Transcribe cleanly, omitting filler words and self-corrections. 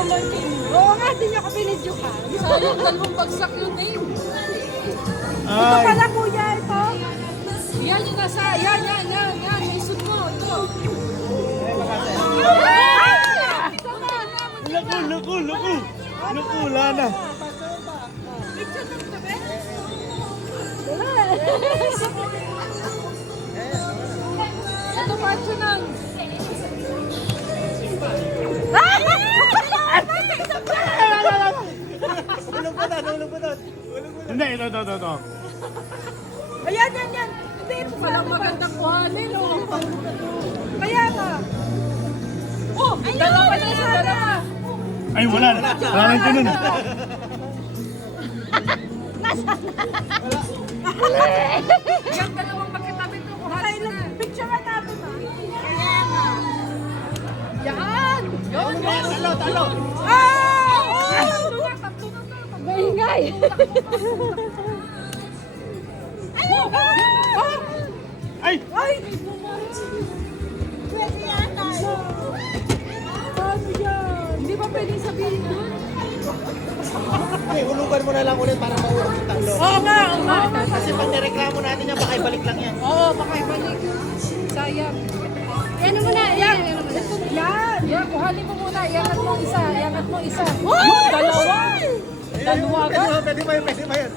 naman yun. Oo nga, di nyo ka binidyokan. Sayang, dalawang bagsak yun eh. Ito pala kuya, ito. Yan yung nasa, yan. Isot mo, ito. Naku, wala na. Picture ng tabi? Ito macho nang. Hindi, ito. Ayan, yan. Hindi, ito Walang magandang kuhanin, oh. Kaya nga. Oh, dalawa na yan, dalawa. Ay, wala na. Wala na ganun. Yan, dalawang magkatabi ito. Kuhanin na. Picture na natin ah. Kaya nga. Yan. Yun. Talo. Maingay. Ay! Ay! Pwede yata. Paano yan? Hindi ba pwedeng sabihin doon? Okay, hulugan mo na lang ulit para maurong yung talo. Oo nga. Kasi pag nireklamo natin yan, baka ibalik lang yan. Oo, baka ibalik. Sayang. Yan mo na. Yan. Yan, kuhanin mo muna. Iangat mo isa. Yun, dalawa. Dalawa agad. Pwede ba yun?